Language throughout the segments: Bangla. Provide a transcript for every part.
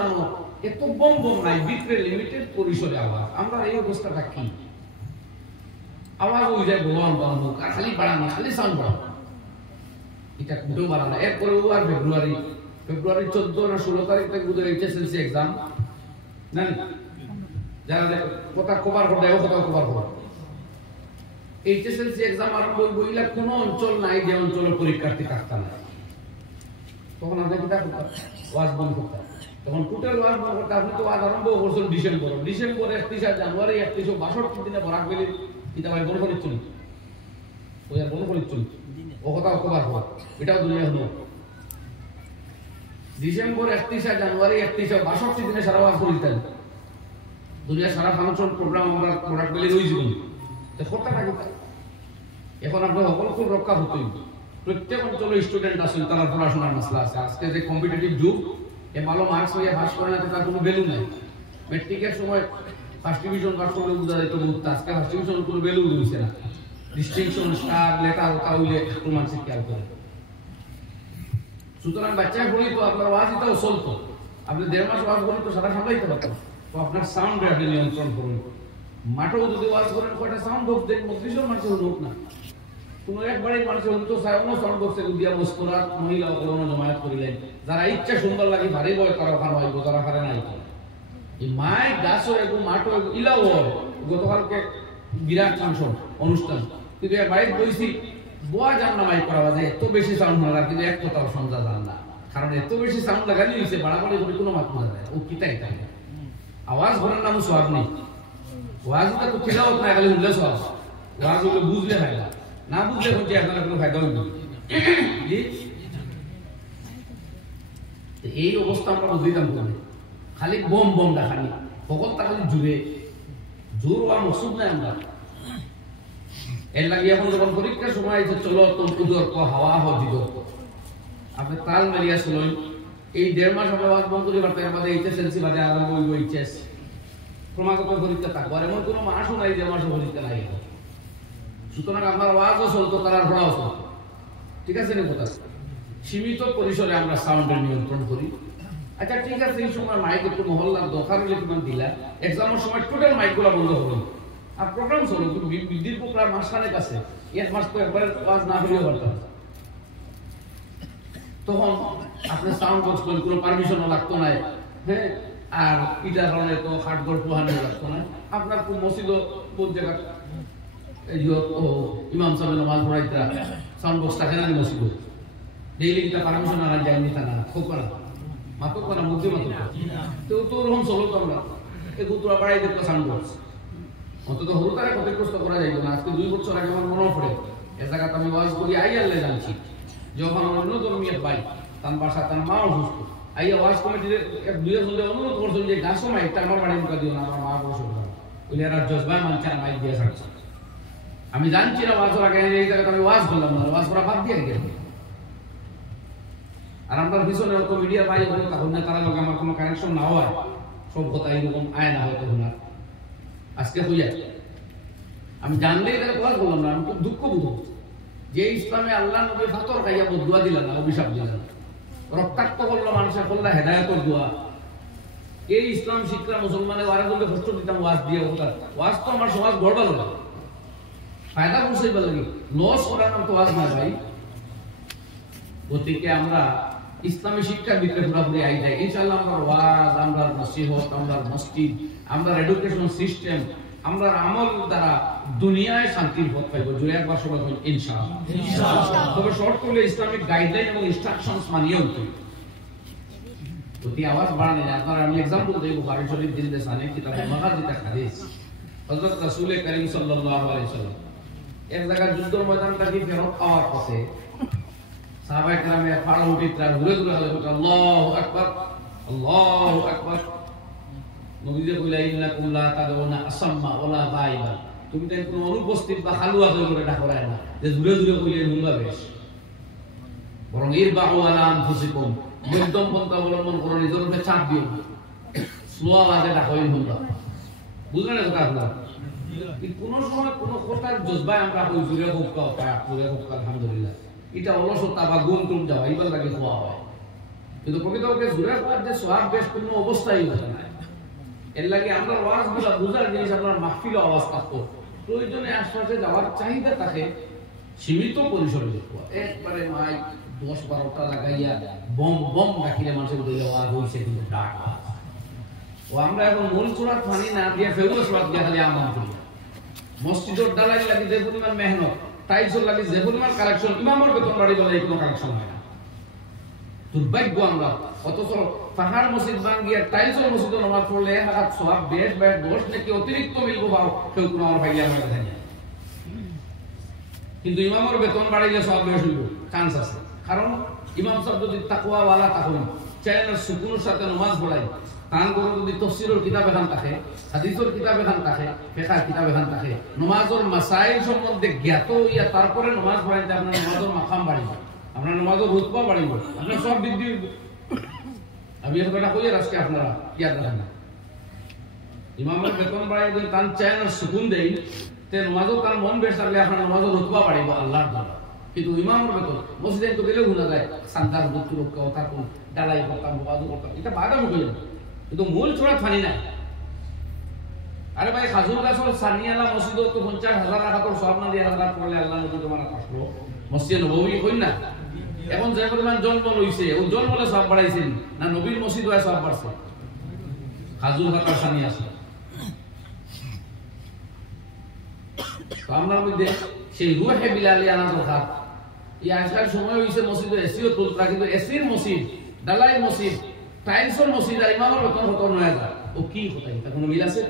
অনুষ্ঠানও এত বম বম নাই, ভিতরে লিমিটেড পরিসরে আওয়াজ। আমরা এই অবস্থাটা কি? আওয়াজ হয়ে যায় ভগবান বাবু, আর খালি বাড়ানো, খালি সাউন্ড বাড়ানো, এটা মোটেও বাড়ানো। এরপরে আর ফেব্রুয়ারি 14 না 16 তারিখ থেকে বুধ HSLC এক্সাম, জানেন? যারা কথা কভার করে দেয় কথা কভার করে, HSLC এক্সাম আরম্ভ হইব, ইলা কোনো অঞ্চল নাই যে অঞ্চলের পরীক্ষার্থী থাকতা না। তখন আপনি কি ওয়াজ বন্ধ করতেন, তখন টোটাল ওয়াজ বন্ধ করতে। আপনি তো ওয়াজ আরম্ভ করছেন ডিসেম্বর 31 জানুয়ারি 162 দিনে বরাক বেলি এটা ভাই বন্ধ করে চলি, ওই আর বন্ধ করে চলি, ও কথা কভার হয়, এটাও দুনিয়া হলো। ডিসেম্বর 31 জানুয়ারি 162 দিনে সারা ওয়াজ করিতেন, দুনিয়া সারা ফাংশন প্রোগ্রাম আমরা বরাক বেলি রয়েছিল। এখন আপনার সকলকে রক্ষা হতেই, প্রত্যেক অঞ্চলে স্টুডেন্ট আছেন, তারা পড়াশোনার মাসলা আছে। আজকে যে কম্পিটিটিভ যুগ, এ ভালো মার্কস হইয়া পাস করে না, তার কোনো ভ্যালু নাই। ম্যাট্রিকের সময় ফার্স্ট ডিভিশন পাস করলে বোঝা যেত বহুত, আজকে ফার্স্ট ডিভিশনের কোনো ভ্যালু রয়েছে না। ডিস্টিংশন, স্টার, লেটার ওটা হইলে একটু মানসিক খেয়াল করে। সুতরাং বাচ্চা বলি তো আপনার ওয়াজ এটাও চলতো, আপনি 1.5 মাস ওয়াজ বলি তো সারা সামলাইতে পারতেন। তো আপনার সাউন্ড আপনি নিয়ন্ত্রণ করুন। মাঠেও যদি ওয়াজ করেন কয়টা সাউন্ড বক্স দেন, মসজিদের মানুষের হোক না, কোনো একবারেই মানুষের হতো সাউন্ড বক্সে দিয়া মস্করাত মহিলা কোনো জমায়েত করিলেন, যারা ইচ্ছা সুন্দর লাগে ভারী বয় তারা ওখানে হইব, তারা পারে নাই। এই মাইক গাছও এবং মাঠও ইলাও হয়। গতকালকে বিরাট ফাংশন অনুষ্ঠান, কিন্তু মাইক বইছি বোয়া যান না, মাইক করা বাজে এত বেশি সাউন্ড লাগা, কিন্তু এক কথাও শোনা যান না, কারণ এত বেশি সাউন্ড লাগানি হয়েছে, বাড়াবাড়ি করে কোনো মাত বোঝা যায়। ও কিতাই তাই আওয়াজ করার নাম সব নেই। ওয়াজটা তো তিলাওয়াত না, খালি উল্লেখ সব। ওয়াজ হলে বুঝলে ফায়দা, না বুঝলে হচ্ছে আপনার কোনো ফায়দা হইবে। এই অবস্থা আমরা বুঝিতাম না, খালি বম বম দেখানি, সকলটা খালি জুড়ে জোর হওয়ার মকসুদ নাই আমরা। এর লাগে এখন যখন পরীক্ষার সময় আছে, চলো তম্পু দর্প হাওয়া হদিদর্প, আপনি তাল মারিয়া চলেন। এই 1.5 মাস আমরা ওয়াজ বন্ধ করি পারতাম, আমাদের HSLC বাদে আরম্ভ হইব HS ক্রমাগত পরীক্ষা থাকবো, আর এমন কোনো মাসও নাই যে মাসও পরীক্ষা নাই। সুতরাং আপনার ওয়াজও চলতো, তার ঘোড়াও চলতো, ঠিক আছে না? কথা সীমিত পরিসরে আমরা সাউন্ডের নিয়ন্ত্রণ করি। আচ্ছা ঠিক আছে, এই সময় মাইক একটু মহল্লার দরকার হলে কিমান দিলা, এক্সামের সময় টোটাল মাইকগুলো বন্ধ করুন, আর প্রোগ্রাম চলো। কিন্তু দীর্ঘ প্রায় মাসখানেক আছে, 1 মাস তো একবারে ওয়াজ না হলেও পারতাম। তখন আপনি সাউন্ড বক্স করেন, কোনো পারমিশনও লাগতো না, হ্যাঁ। আর ইটার কারণে তো হাটগড় পোহানো লাগতো না। আপনার খুব মসজিদও কোন জায়গা ইমাম সাহেব নামাজ পড়াইতা সাউন্ড বক্স থাকে না মসজিদ, ডেইলি কিটা পারমিশন আর যায়নি তা না, খুব করা মাতক করা মুদ্দি মাতক তো ওরকম চলো তো আমরা এগুলো তোরা বাড়াই দেখতো সাউন্ড বক্স। অন্তত হরুতারে ক্ষতিগ্রস্ত করা যাইত না। আজকে 2 বছর আগে আমার মনে পড়ে, এ জায়গাতে আমি ওয়াজ করি আইয়ালে জানছি, যখন অন্য ধর্মীয় ভাই তার বাসা, তার মা অসুস্থ, আইয়া ওয়াজ কমিটির 2 জন অনুরোধ করছেন যে গাছ মাইকটা আমার বাড়ি মুখা দিও না, আমার মা বসে বলে এরা জজবাই মানছে না, মাইক দিয়ে ছাড়ছে। আমি জানছি না ওয়াজ আগে এই জায়গাতে আমি ওয়াজ করলাম না, ওয়াজ করা বাদ দিয়ে গেল। আর আমার পিছনে অত মিডিয়া পাই হলো, তখন না তারা লোক আমার কোনো কানেকশন না হয়, সব কথা এরকম আয় না হয়তো না। আজকে হইয়া আমি জানলেই তারা ওয়াজ করলাম না, আমি খুব দুঃখ বোধ করছি যে ইসলামে আল্লাহ নবী ফাতর খাইয়া বদুয়া দিলেন না, অভিশাপ দিলেন না, রক্তাক্ত করলো মানুষের করলা হেদায়তের দোয়া। এই ইসলাম শিক্ষা মুসলমানের ওয়ারে বলতে কষ্ট দিতাম ওয়াজ দিয়ে, ওয়াজ তো আমার সমাজ গড়বা লাগে, ফায়দা পৌঁছাইবার লাগে, লস করার নাম তো ওয়াজ না ভাই। গতিকে আমরা ইসলামী শিক্ষার ভিতরে পুরোপুরি আই যাই ইনশাআল্লাহ। আমরা ওয়াজ, আমরা নসিহত, আমরা মসজিদ, আমরা এডুকেশন সিস্টেম, আমরা আমল দ্বারা দুনিয়ায় শান্তির পথ পাইব। জুড়ে একবার সবাই বলি ইনশাআল্লাহ। তবে শর্ট করলে ইসলামিক গাইডলাইন এবং ইনস্ট্রাকশনস মানিয়ে হতো। যদি আওয়াজ বাড়ানো যায়, আপনারা আমি এক্সাম্পল দেব, বুখারী শরীফ দিন দেশানে কিতাবে মাগাজিতে হাদিস, হযরত রাসূল করিম সাল্লাল্লাহু আলাইহি ওয়াসাল্লাম এক জায়গায় যুদ্ধের ময়দান থেকে ফেরত পাওয়ার পথে সাহাবায়ে কেরামে ফাড়া উঠিত্রা ঘুরে ঘুরে বলে আল্লাহু আকবার, আল্লাহু আকবার। নবীজি কইলেন ইন্নাকুম লা তাদউনা আসাম্মা ওয়ালা গায়বা, তুমি তো কোনো অনুপস্থিত বা খালুয়া হয়ে করে ডাক করায় না যে ঘুরে ঘুরে কইলেন হুমবা বেশ, বরং ইরবাউ আলা আনফুসিকুম, মধ্যম পন্থা অবলম্বন করো, নিজের উপরে চাপ দিও, স্লো আওয়াজে ডাক কইলেন হুমবা। বুঝলেন না কথা? আপনারা কোন সময় কোন কথার জজবায় আমরা কই জুড়ে হোক কা পুরে হোক আলহামদুলিল্লাহ, এটা অলসতা বা গুণ টুম যাওয়া এবার লাগে হওয়া হয়। কিন্তু প্রকৃতপক্ষে জোরে করার যে সওয়াব বেশ কোনো অবস্থায় হতো না। এর লাগে আমরা ওয়াজগুলো বুঝার জিনিস আপনার মাহফিল আওয়াজ থাকতো, প্রয়োজনে আশপাশে যাওয়ার চাহিদা থাকে সীমিত পরিসরে দেখবো, একবারে মাইক 10-12টা লাগাইয়া বম বম রাখিলে মানুষের বলে আওয়াজ হইছে কিন্তু ডাক আওয়াজ। ও আমরা এখন মূল চূড়াত পানি না দিয়া ফেরুজ সুরাত দিয়া খালি আমল করি। মসজিদের ডালাই লাগি যে পরিমাণ মেহনত, টাইলসের লাগি যে পরিমাণ কালেকশন, ইমামের বেতন বাড়ি বলে কোনো কালেকশন হয় না। দুর্ভাগ্য আমরা, অথচ পাহাড় মসজিদ ভাঙ্গিয়া টাইলসের মসজিদে নামাজ পড়লে হাত সওয়াব বেশ বেশ দোষ নাকি অতিরিক্ত মিলবো পাও, কেউ কোনো আমার ভাইয়া আমার দেখা যায়। কিন্তু ইমামের বেতন বাড়াইলে সওয়াব বেশ হইব, চান্স আছে। কারণ ইমাম সাহেব যদি তাকওয়া ওয়ালা থাকুন, চাইনা সুকুনের সাথে নামাজ পড়াই, তান করে যদি তাফসীরের কিতাব এখান থাকে, হাদিসের কিতাব এখান থাকে, ফিকহের কিতাব এখান থাকে, নামাজের মাসাইল সম্বন্ধে জ্ঞাত হইয়া তারপরে নামাজ পড়াইতে আপনার নামাজের মাকাম বাড়িব, আপনার নামাজের রুতবা বাড়িব, আপনার সব বৃদ্ধি হইব। আমি এই কথাটা কইয়া আজকে আপনারা ইয়াদ রাখেন না। ইমামের বেতন বাড়াই যদি তান চাইনা সুকুন দেই, তে নামাজও তার মন বেশ থাকলে আপনার নামাজের রুতবা বাড়িব আল্লাহর দ্বারা। কিন্তু ইমামের বেতন মসজিদে তো গেলেও গুণা যায়, সান্তার বুদ্ধি রক্ষা কথা কোন ডালাই করতাম বাজু করতাম, এটা বাধা মুখে যাবে, কিন্তু মূল চূড়া ফানি নাই। আরে ভাই খাজুর গাছর সানিয়ালা মসজিদও তো 50,000 টাকা তোর সব না দিয়ে হাজার পড়লে আল্লাহ নবী তোমার আসলো মসজিদে নববী কই না। এখন যে পরিমাণ জন্ম লইছে ও জন্মলে সব বাড়াইছেন না, নবীর মসজিদ হয় সব বাড়ছে, খাজুর গাছর সানি আছে। তো আমরা মধ্যে সেই রুহে বিলালি আনা দরকার। এই আজকাল সময় হইছে মসজিদে এসিও তুলতা, কিন্তু এসির মসজিদ, ডালাই মসজিদ, টাইলসের মসজিদ আর ইমামের বেতন হতো 9,000, ও কি হতাই তা কোনো মিল আছে?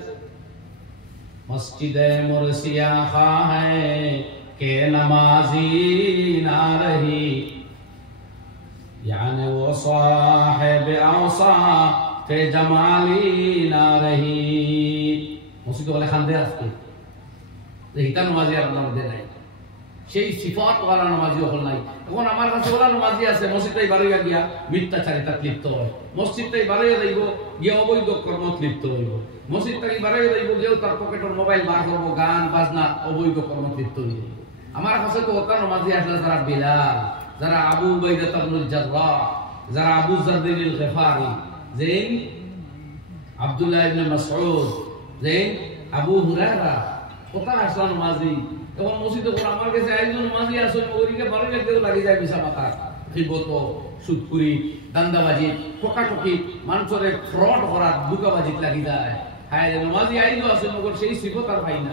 মসজিদে মুরসিয়া খা হ্যায় কে নামাজি না রহি, यानी वो साहिब औसाफ जमाली ना रही। মসজিদ বলে খান্দে আজকে হিতা নামাজি আর আল্লাহর মধ্যে নাই, সেই সিফাত ওয়ালা নামাজি হল নাই। এখন আমার কাছে ওলা নামাজি আছে, মসজিদটাই বাড়িয়া গিয়া মিথ্যাচারিতা লিপ্ত হয়, মসজিদটাই বাড়িয়া যাইব গিয়া অবৈধ কর্মত লিপ্ত হইব, মসজিদটাই বাড়িয়া যাইব গিয়েও তার পকেটের মোবাইল বার করবো, গান বাজনা অবৈধ কর্মত লিপ্ত হইব। আমার কাছে তো ওটা নামাজি আসলে যারা বিলাল, যারা আবু উবাইদা ইবনুল জাররাহ, যারা আবু যারদিন আল গিফারি, যেন আব্দুল্লাহ ইবনে মাসউদ, যেন আবু হুরায়রা, ওটা আসলে নামাজি। তখন মসজিদে আমার কাছে একজন নামাজি আসলে ওইদিকে বারো গেতে লাগি যায় বিছা মাথা, গীবত, সুদকুরি, দান্দাবাজি, ঠকাঠকি, মানুষের ফ্রড করা, দুকাবাজি লাগি যায়। হ্যাঁ নামাজি আইলো আসলে মগর সেই সিফত আর পাই না,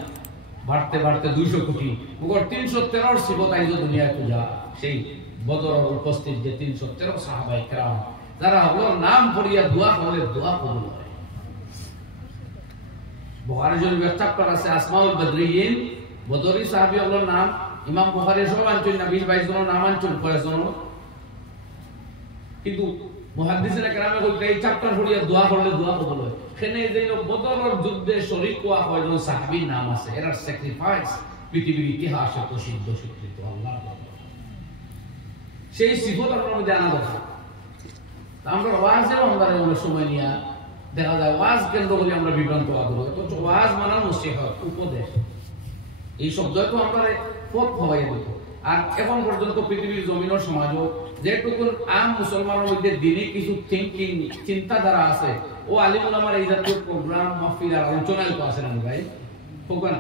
বাড়তে বাড়তে 200 কোটি, মগর 313 সিফত আইলো দুনিয়ায় পূজা। সেই বদরের উপস্থিত যে 313 সাহাবায়ে কেরাম, যারা আল্লাহর নাম পড়িয়া দোয়া করলে দোয়া কবুল হয়। বুখারী শরীফের চ্যাপ্টার আছে আসমাউল বদরিয়িন, বদরি সাহাবী আল্লাহর নাম ইমাম বুখারী সব আনছেন না, 20-22 জনের নাম আনছেন কয়েকজন, কিন্তু মুহাদ্দিসিনে কেরামে কইতে এই চ্যাপ্টার পড়িয়া দোয়া করলে দোয়া কবুল হয়। সেনে যে বদরের যুদ্ধে শরীক হওয়া কয়েকজন সাহাবীর নাম আছে, এর স্যাক্রিফাইস পৃথিবীর ইতিহাসে প্রসিদ্ধ স্বীকৃত আল্লাহর দরবারে। সেই সিফত আপনার মধ্যে আনা দরকার। আমরা ওয়াজেও আমরা অনেক সময় নিয়ে দেখা যায় ওয়াজ কেন্দ্র করে আমরা বিভ্রান্ত আদর, ওয়াজ মানার নসিহত, উপদেশ, এই শব্দই তো আমরা পথ হওয়াই দিত। আর এখন পর্যন্ত পৃথিবীর জমিনের সমাজও যেটুকু আম মুসলমানের মধ্যে দিনে কিছু থিঙ্কিং চিন্তাধারা আছে, ও আলিম উলামার এই জাতীয় প্রোগ্রাম মাহফিল আর আলোচনায় তো আছে না ভাই, হোক না?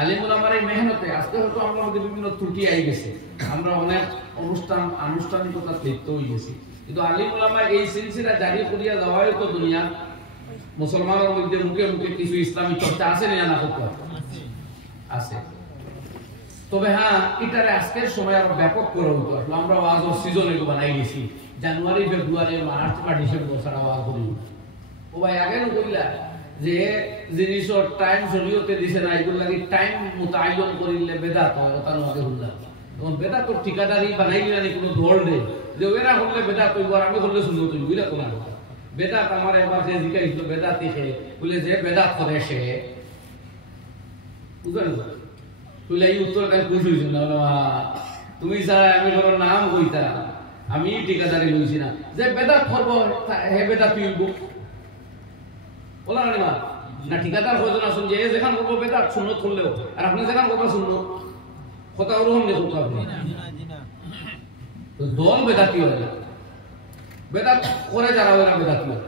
আলিম উলামার এই মেহনতে আজকে হয়তো আমরা মধ্যে বিভিন্ন ত্রুটি আই গেছে, আমরা অনেক অনুষ্ঠান আনুষ্ঠানিকতা লিপ্ত হয়ে গেছি, কিন্তু আলিম উলামা এই সিলসিলা জারি করিয়া যাওয়াই তো দুনিয়া মুসলমানের মধ্যে মুখে মুখে কিছু ইসলামী চর্চা আছে না, না আছে। তবে হ্যাঁ, এটারে আজকের সময় আরো ব্যাপক করে হইতো। আমরা ওয়াজ সিজন এগুলো বানাই গেছি, জানুয়ারি ফেব্রুয়ারি মার্চ বা ডিসেম্বর ছাড়া ওয়াজ করি। ও ভাই আগে কইলা যে জিনিসের টাইম শরীয়তে দিছে না, এগুলো লাগি টাইম মুতায়ন করিলে বেদাত হয়, ওটা নয় হুল্লা। তখন বেদাত ঠিকাদারি বানাইলি না কোনো দৌড় দে যে ওরা করলে বেদাত হইব আর আমি করলে সুন্দর তুই বুঝলা কোন বেদাত। আমার এবার যে জিজ্ঞাসিল বেদাত দেখে বলে যে বেদাত করে সে বুঝলেন, তুই এই উত্তরটা খুশি হয়েছিল না, তুমি ছাড়া আমি ধরো নাম কইতা, আমি ঠিকাদারি লইছি না, যে বেদাত করবো হে বেদাত তুইব বলা না না, ঠিকাদার হয়তো শুন যে যেখান করবো বেদাত শুনো করলেও, আর আপনি যেখান কথা শুনলো কথা ওরকম দেখুন, আপনি দল বেদাতি হয় না। বেদাত করে যারা ওরা বেদাতি হয়